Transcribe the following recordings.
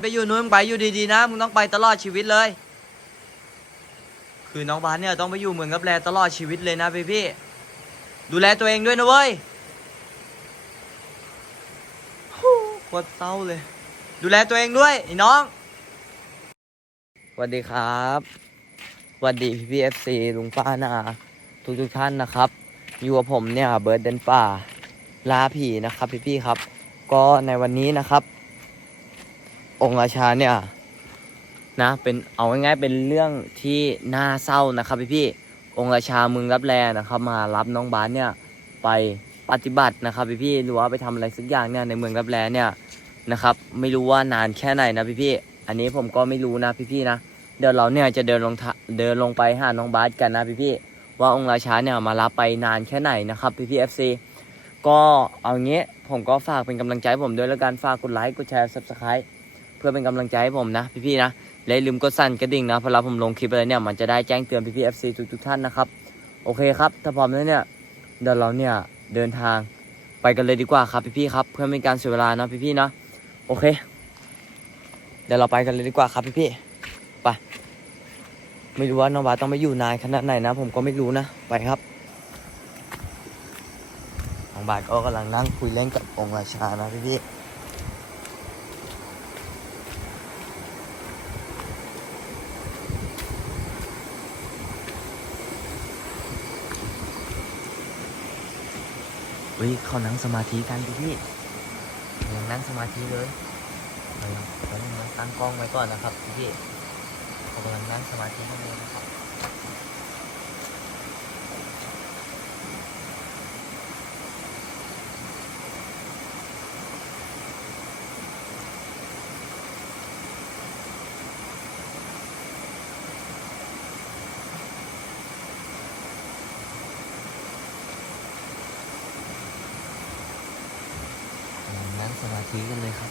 ไปอยู่นู้นมึงไปอยู่ดีๆนะมึงต้องไปตลอดชีวิตเลย คือน้องบาสเนี่ยต้องไปอยู่เมืองกับแลตลอดชีวิตเลยนะพี่พี่ดูแลตัวเองด้วยนะเว้ยโคตรเศร้าเลย ดูแลตัวเองด้วยไอ้น้องสวัสดีครับสวัสดีพี่พี่เอฟซีลุงป้านาทุกทุกท่านนะครับ อยู่กับผมเนี่ยเบิร์ดเดนป่าลาผีนะครับพี่พี่ครับ ก็ในวันนี้นะครับ องค์ราชาเนี่ยนะเป็นเอาง่ายๆเป็นเรื่องที่น่าเศร้านะครับพี่พี่องค์ราชาเมืองรับแลนะครับ มารับน้องบาสเนี่ยไปปฏิบัตินะครับพี่พี่หรือว่าไปทำอะไรสักอย่างเนี่ยในเมืองรับแลเนี่ยนะครับ ไม่รู้ว่านานแค่ไหนนะพี่พี่อันนี้ผมก็ไม่รู้นะพี่พี่นะเดี๋ยวเราเนี่ยจะเดินลงทะเดินลงไปหาน้องบาสกันนะพี่พี่ว่าองค์ราชาเนี่ยมารับไปนานแค่ไหนนะครับพี่พี่เอฟซีก็เอางี้ผมก็ฝากเป็นกำลังใจผมด้วยแล้วกันฝากกดไลค์กดแชร์ซับสไครต์ เพื่อเป็นกำลังใจให้ผมนะพี่ๆนะและอย่าลืมกดสั่นกระดิ่งนะพราะเราผมลงคลิปอะไรเนี่ยมันจะได้แจ้งเตือนพี่ๆ FC ทุกๆท่านนะครับโอเคครับถ้าพร้อมแล้วเนี่ยเดี๋ยวเราเนี่ยเดินทางไปกันเลยดีกว่าครับพี่ๆครับ เพื่อไม่ให้การเสียเวลานะพี่ๆเนาะโอเค เดี๋ยวเราไปกันเลยดีกว่าครับพี่ๆไปไม่รู้ว่าน้องบาต้องไปอยู่นานขนาดไหนนะ ผมก็ไม่รู้นะไปครับน้องบาก็กำลังนั่งคุยเล่นกับองค์ราชานะพี่ๆ เฮ้ย เขานั่งสมาธิกันพี่พี่กำลังนั่งสมาธิเลยเราตั้งกล้องไว้ก่อนนะครับพี่พี่เขากำลังนั่งสมาธิกันเลยนะครับกำลังนั่งสมา ธิกันเลยครับ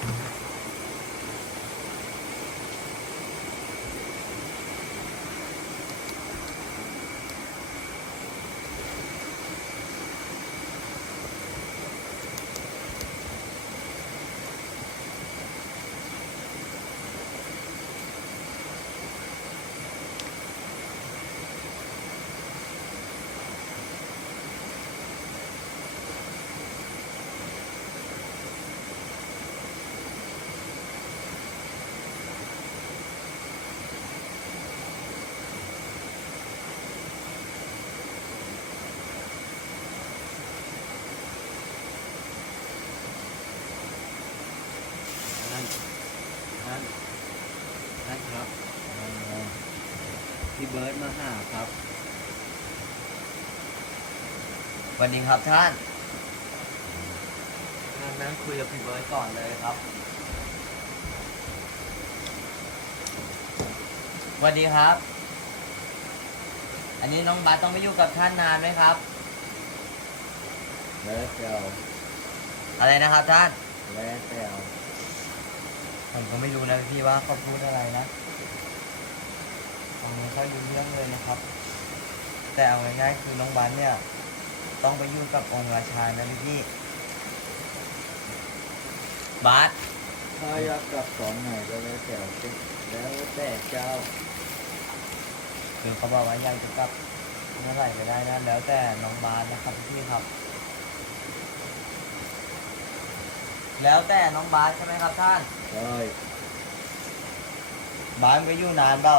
นั่นนั่นนั่นครับพี่ เบิร์ดมาหาครับ วันนี้ครับท่านนั่งนั่งคุยกับพี่เบิร์ดก่อนเลยครับสวัสดีครับ อันนี้น้องบัสต้องไปอยู่กับท่านนานไหมครับ แล้วแต่อะไรนะครับท่าน แล้วแต่ผมก็ไม่รู้นะพี่ว่าเขาพูดอะไรนะ ผมไม่ค่อยรู้เรื่องเลยนะครับ แต่เอาง่ายๆคือน้องบัสเนี่ย ต้องไปอยู่กับองค์ราชานะพี่พี่บัสถ้าอยากกลับสอนไหนก็แล้วแต่แล้วแต่เจ้า คือเขาบอกว่าอยากจะกลับเมื่อไหร่ก็ได้นะแล้วแต่น้องบาสนะครับพี่ครับ แล้วแต่น้องบาสใช่ไหมครับท่านใช่บาสไปอยู่นานเปล่า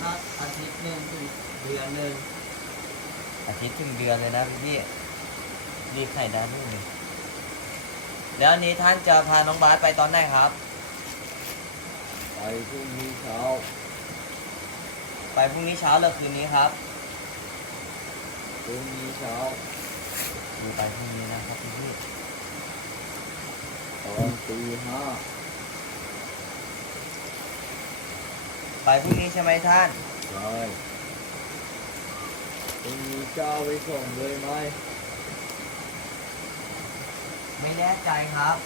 ถ้าอาทิตย์หนึ่งถึงเดือนหนึ่งอาทิตย์ถึงเดือนเลยนะพี่พี่รีบไข่ดาวนู่นเลยแล้วอันนี้ท่านจะพาน้องบาสไปตอนไหนครับ ไปพรุ่งนี้เช้า ไปพรุ่งนี้เช้าหรือคืนนี้ครับพรุ่งนี้เช้าดูไปพรุ่งนี้นะครับพี่พี่ตอนตีห้า ไปพรุ่งนี้ใช่ไหมท่าน ใช่พรุ่งนี้เจ้าไปส่งเลยไหมไม่แน่ใจครับ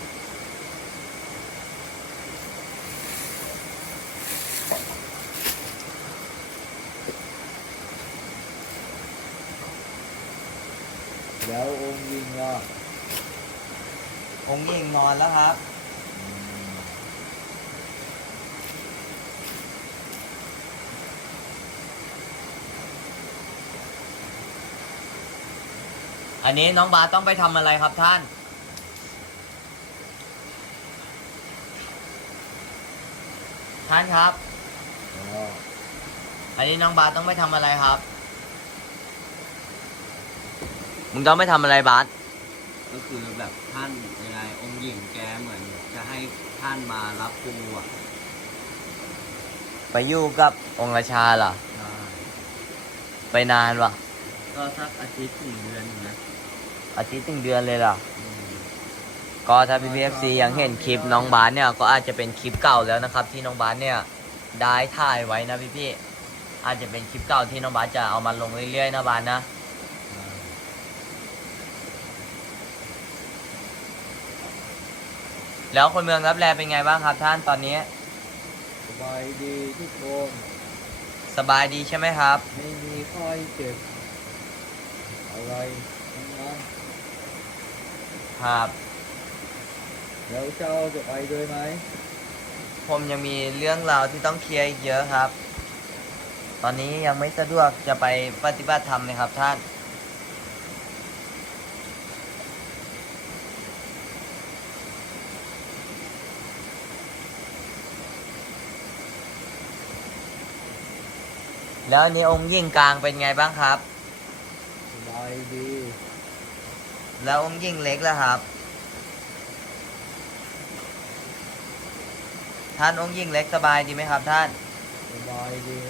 แล้วองค์ยิงล่ะองค์หญิงนอนแล้วครับ อันนี้น้องบาสต้องไปทำอะไรครับท่าน ท่านครับอ๋ออันนี้น้องบาสต้องไปทำอะไรครับ มึงต้องไปทำอะไรบาสก็คือแบบท่านยังไงองค์หญิงแกเหมือน จะให้ท่านมารับครูอะไปอยู่กับองค์ราชาเหรอใช่ไปนานวะก็สักอาทิตย์ถึงเดือนหนึ่งนะ อาทิตย์ถึงเดือนเลยเหรออืมก็ถ้าพี่พีเอฟซียังเห็นคลิปน้องบาสเนี่ย ก็อาจจะเป็นคลิปเก่าแล้วนะครับ ที่น้องบาสเนี่ยได้ถ่ายไว้นะพี่พี่ๆอาจจะเป็นคลิปเก่าที่น้องบาสจะเอามาลงเรื่อยๆนะบาสนะใช่แล้วคนเมืองรับแลเป็นไงบ้างครับท่านตอนนี้ สบายดีทุกคนสบายดีใช่ไหมครับ ไม่มีใครเจ็บอะไรทั้งนั้น ครับ แล้วเจ้าจะไปด้วยไหม ผมยังมีเรื่องราวที่ต้องเคลียร์อีกเยอะครับ ตอนนี้ยังไม่สะดวกจะไปปฏิบัติธรรมเลยครับท่าน แล้วอันนี้องค์ยิ่งกลางเป็นไงบ้างครับ สบายดี แล้วองค์ยิ่งเล็กล่ะครับ ท่านองค์ยิ่งเล็กสบายดีไหมครับ ท่าน สบายดี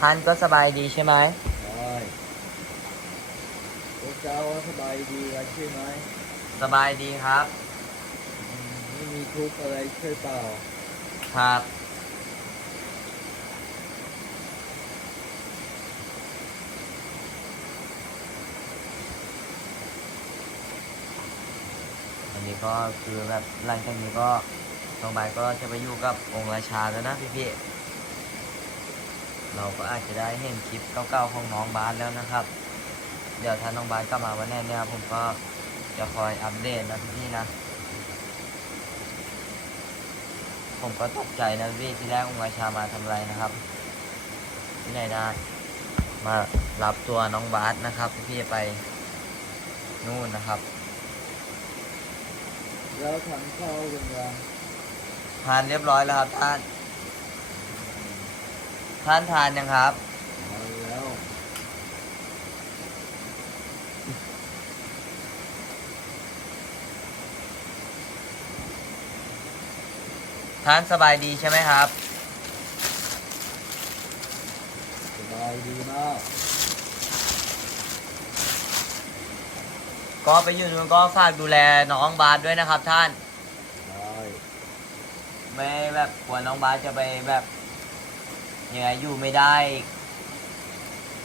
ท่านก็สบายดีใช่ไหมได้พวกเจ้าสบายดีกันใช่ไหม สบายดีครับอืมไม่มีทุกข์อะไรใช่เปล่า ครับ นี้ก็คือแบบหลังจากนี้ก็น้องบายก็จะไปอยู่กับองค์ราชาแล้วนะพี่พี่ๆเราก็อาจจะได้เห็นคลิปเก่าๆของน้องบาสแล้วนะครับ เดี๋ยวถ้าน้องบาสกลับมาวันแน่เนี่ยผมก็จะคอยอัปเดตนะพี่พี่ๆนะ ผมก็ตกใจนะพี่ที่แรกองค์ราชามาทำไรนะครับที่ไหนได้มารับตัวน้องบาสนะครับพี่ๆไปนู่นนะครับ แล้วทานข้าวกันยังทานเรียบร้อยแล้วครับท่าน ท่านทานยังครับทานแล้วท่านสบายดีใช่ไหมครับ สบายดีมาก ก็ไปอยู่นู่นก็ฝากดูแลน้องบาสด้วยนะครับ ท่านได้ไม่แบบกลัวน้องบาสจะไปแบบยังไงอยู่ไม่ได้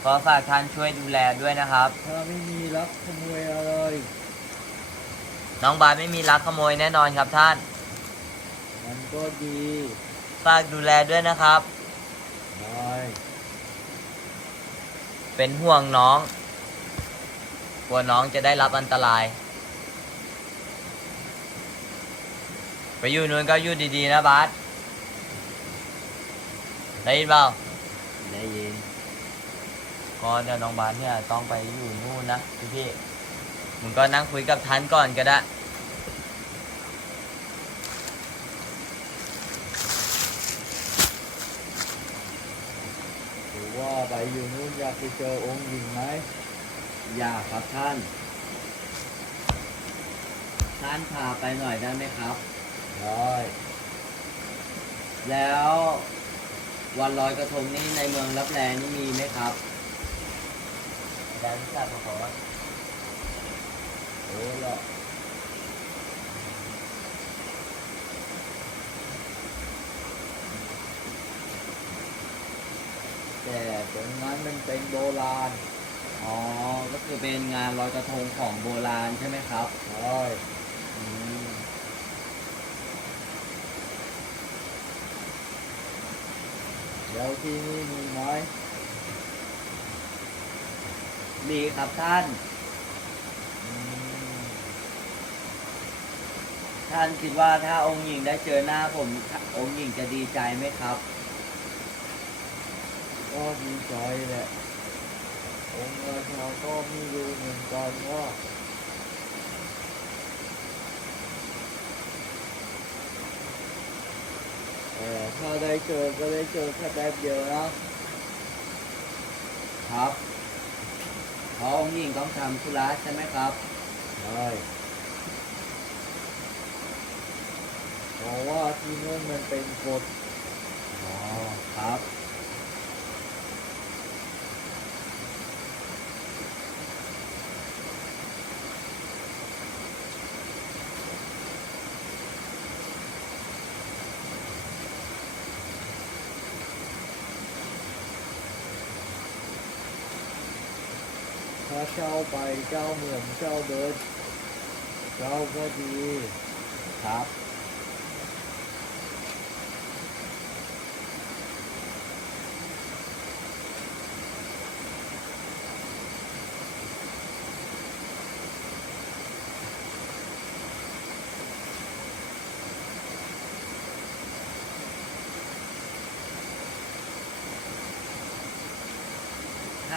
ก็ฝากท่านช่วยดูแลด้วยนะครับ ถ้าไม่มีรักขโมยอะไรน้องบาสไม่มีลักขโมยแน่นอนครับท่าน มันก็ดีฝากดูแลด้วยนะครับ ได้ เป็นห่วงน้อง กลัวน้องจะได้รับอันตราย ไปอยู่นู่นก็อยู่ดีๆนะบาสได้ยินเปล่าได้ยินก็เดี๋ยวน้องบาสเนี่ยต้องไปอยู่นู่นนะพี่พี่ๆมึงก็นั่งคุยกับท่านก่อนก็ได้หรือว่าไปอยู่นู้นอยากไปเจอองค์หญิงไหม อยากครับท่าน ท่านพาไปหน่อยได้ไหมครับ ได้แล้ววันลอยกระทงนี่ในเมืองรับแลนี่มีไหมครับได้พิจารณาขอโอ้ละแต่ตรงนั้นมันเป็นโบราณ อ๋อ ก็คือเป็นงานลอยกระทงของโบราณใช่ไหมครับใช่อืมแล้วที่นี่มีไหมดีครับท่านอืมท่านคิดว่าถ้าองค์หญิงได้เจอหน้าผม องค์หญิงจะดีใจไหมครับ ก็ดีใจแหละ องค์ราก็ไม่รู้เหมือนกันว่าแต่ถ้าได้เจอก็ได้เจอแค่แป๊บเดียวนะครับเพราะองค์หญิงต้องทำธุระใช่ไหมครับใช่เพราะว่าที่นู่นมันเป็นกฎอ๋อครับ เช่าไปเจ้าเหมือนเจ้าเดินเจ้าก็ดีครับ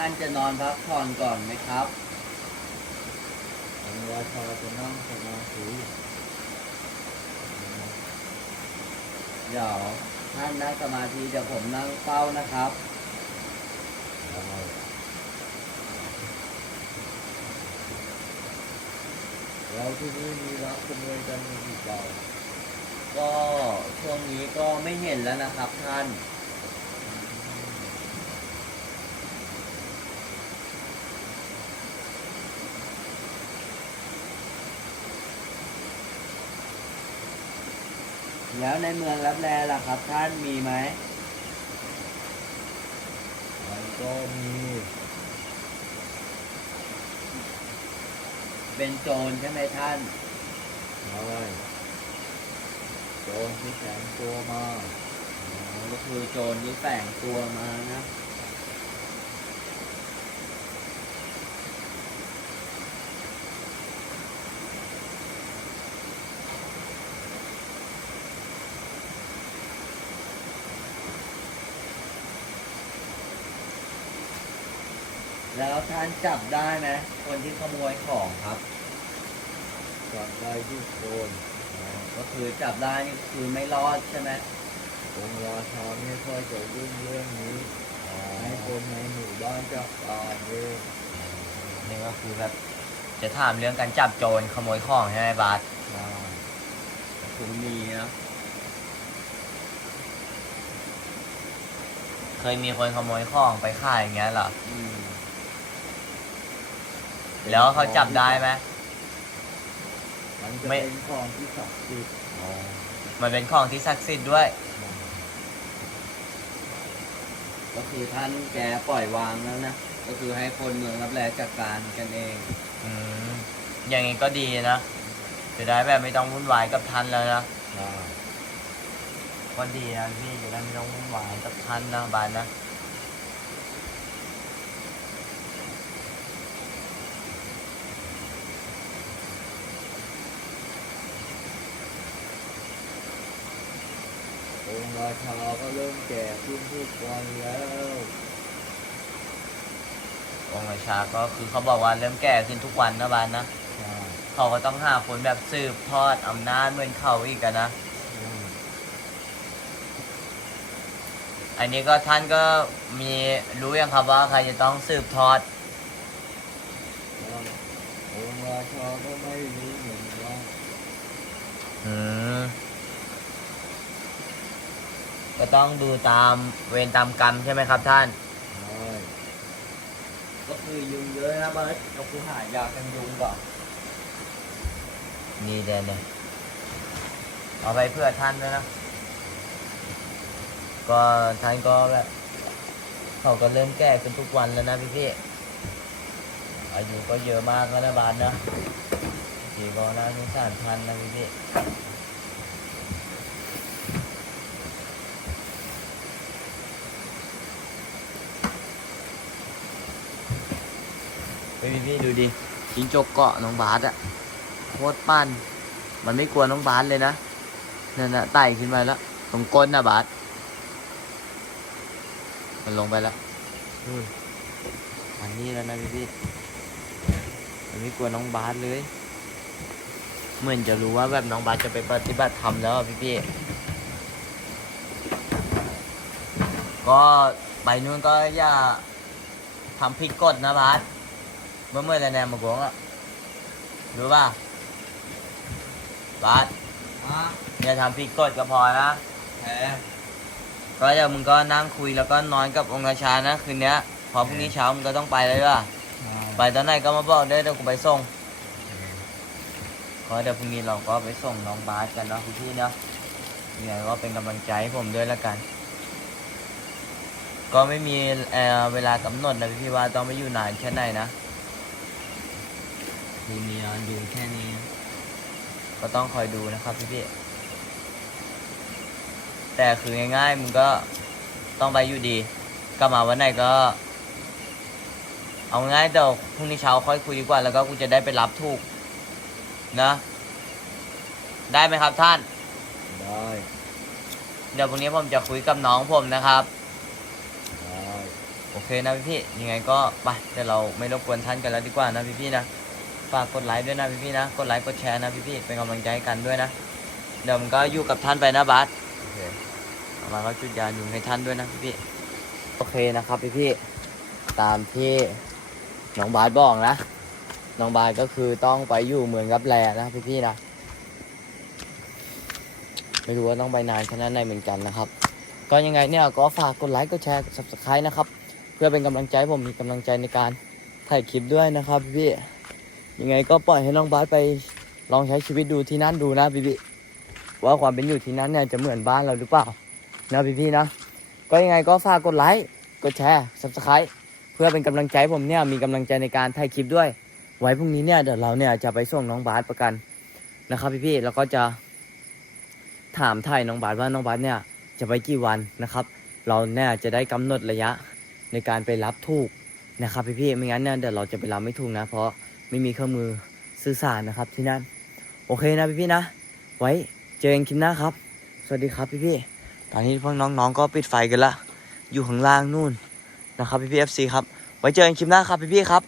านจะนอนพักผ่อนก่อนไหมครับองค์ราชาจะนั่งสมาธิเดี๋ยวท่านนั่งสมาธิเดี๋ยวผมนั่งเฝ้านะครับได้แล้วที่นี่มีรักขโมยกันมีกี่เก่าก็ช่วงนี้ก็ไม่เห็นแล้วนะครับท่าน แล้วในเมืองรับแลล่ะครับ ท่านมีไหม มันก็มีเป็นโจรใช่ไหมท่าน ใช่โจรที่แฝงตัวมาอ๋อก็คือโจรที่แต่งตัวมานะ แล้วท่านจับได้ไหมคนที่ขโมยของครับจับได้ที่โคนก็คือจับได้นี่คือไม่รอดใช่ไหมองค์ราชาไม่ค่อยจะยุ่งเรื่องนี้ให้คนในหมู่บ้านจับการเองนี่ก็คือแบบจะถามเรื่องการจับโจรขโมยของใช่ไหมบาสใช่คือมีนะเคยมีคนขโมยของไปขายอย่างเงี้ยเหรออืม แล้วเขาจับได้ไหม มันจะไม่ เป็นของที่ศักดิ์สิทธิ์มันเป็นของที่ศักดิ์สิทธิ์ด้วย ก็คือท่านแกปล่อยวางแล้วนะ ก็คือให้คนเมืองรับแลจัดการกันเอง อืมอย่างนี้ก็ดีนะจะได้แบบไม่ต้องวุ่นวายกับท่านแล้วนะใช่ก็ดีนะพี่จะได้ไม่ต้องวุ่นวายกับท่านนะบานนะ องค์ราชาก็เริ่มแก่ขึ้นทุกวันแล้วองค์ราชาก็คือเขาบอกว่าเริ่มแก่ขึ้นทุกวันนะบานนะใช่เขาก็ต้องหาคนแบบสืบทอดอำนาจเหมือนเขาอีกอะนะ อืมอันนี้ก็ท่านก็มีรู้ยังครับว่าใครจะต้องสืบทอดแล้วองค์ราชาก็ไม่รู้เหมือนกันอืม ก็ต้องดูตามเวรตามกรรมใช่ไหมครับท่าน ใช่ก็คือยุงเยอะนะเบิร์ตก็คือหายากันยุงก่อนนี่เดนเนี่ยเอาไปเพื่อท่านด้วยนะ ก็ท่านก็แบบเขาก็เริ่มแก่ขึ้นทุกวันแล้วนะพี่พี่ๆอายุก็เยอะมากแล้วนะบานนะทีก็น่าสงสารท่านนะพี่พี่ๆเฮ้ย พี่พี่ๆดูดิจิงจกเกาะน้องบาสอะโคตรปั้น มันไม่กลัวน้องบาสเลยนะนั่นน่ะไต่ขึ้นมาแล้วตรงก้นนะบาสมันลงไปแล้วอืมมันนี่แล้วนะพี่พี่มันไม่กลัวน้องบาสเลย เหมือนจะรู้ว่าแบบน้องบาสจะไปปฏิบัติธรรมแล้วอะพี่พี่ก็ไปนู่นก็อย่าทำผิดกฎนะบาสเมื่อเมื่อไรแนมมาบอกอะรู้ป่ะบาสอะอย่าทำผิดกฎก็พอนะแพ้ก็เดี๋ยวมึงก็นั่งคุยแล้วก็นอนกับองค์ราชานะคืนเนี้ย พอพรุ่งนี้เช้ามึงก็ต้องไปเลยว่ะ ไปตอนไหนก็มาบอกได้เดี๋ยวกูไปส่งก็เดี๋ยวพรุ่งนี้เราก็ไปส่งน้องบาสกันเนาะพี่ๆเนาะยังไงก็เป็นกำลังใจให้ผมด้วยละกัน ก็ไม่มีเอ่อเวลากำหนดนะพี่ๆว่าต้องไปอยู่นานแค่ไหนนะ มีเมียอยู่แค่นี้ ก็ต้องคอยดูนะครับพี่ๆแต่คือง่ายๆมึงก็ต้องไปอยู่ดีกลับมาวันไหนก็ เอาง่ายเดี๋ยวพรุ่งนี้เช้าค่อยคุยดีกว่า แล้วก็กูจะได้ไปรับถูก นะ ได้ไหมครับท่าน ได้ เดี๋ยวพรุ่งนี้ผมจะคุยกับน้องผมนะครับได้โอเคนะพี่ๆยังไงก็ไปเดี๋ยวเราไม่รบกวนท่านกันแล้วดีกว่านะพี่ๆนะ ฝากกดไลค์ด้วยนะพี่ๆนะ กดไลค์กดแชร์นะพี่ๆเป็นกำลังใจให้กันด้วยนะ เดี๋ยวมันก็อยู่กับท่านไปนะบัสโอเคเอามาก็จุดยาอยู่ให้ท่านด้วยนะพี่ๆโอเคนะครับพี่ๆตามที่น้องบาสบอกนะ น้องบาสก็คือต้องไปอยู่เมืองรับแลนะพี่ๆนะ ไม่รู้ว่าต้องไปนานขนาดไหนเหมือนกันนะครับ ก็ยังไงเนี่ยก็ฝากกดไลค์กดแชร์กด subscribe นะครับ เพื่อเป็นกำลังใจให้ผมมีกำลังใจในการถ่ายคลิปด้วยนะครับพี่ๆ ยังไงก็ปล่อยให้น้องบาสไปลองใช้ชีวิตดูที่นั่นดูนะพี่ๆว่าความเป็นอยู่ที่นั่นเนี่ยจะเหมือนบ้านเราหรือเปล่านะพี่ๆนะ ก็ยังไงก็ฝากกดไลค์กดแชร์ subscribe เพื่อเป็นกำลังใจผมเนี่ยมีกำลังใจในการถ่ายคลิปด้วย ไว้พรุ่งนี้เนี่ยเดี๋ยวเราเนี่ยจะไปส่งน้องบาสประกันนะครับพี่ๆแล้วก็จะถามถ่ายน้องบาสว่าน้องบาสเนี่ยจะไปกี่วันนะครับ เราเนี่ยจะได้กำหนดระยะในการไปรับถูกนะครับพี่ๆไม่งั้นเนี่ยเดี๋ยวเราจะไปรับไม่ถูกนะเพราะ ไม่มีเครื่องมือสื่อสารนะครับที่นั่น โอเคนะพี่พี่นะ ไว้เจอกันคลิปหน้าครับ สวัสดีครับพี่พี่ตอนนี้พวกน้องๆก็ปิดไฟกันละ อยู่ข้างล่างนู่นนะครับพี่พี่เอฟซีครับ ไว้เจอกันคลิปหน้าครับพี่พี่ครับ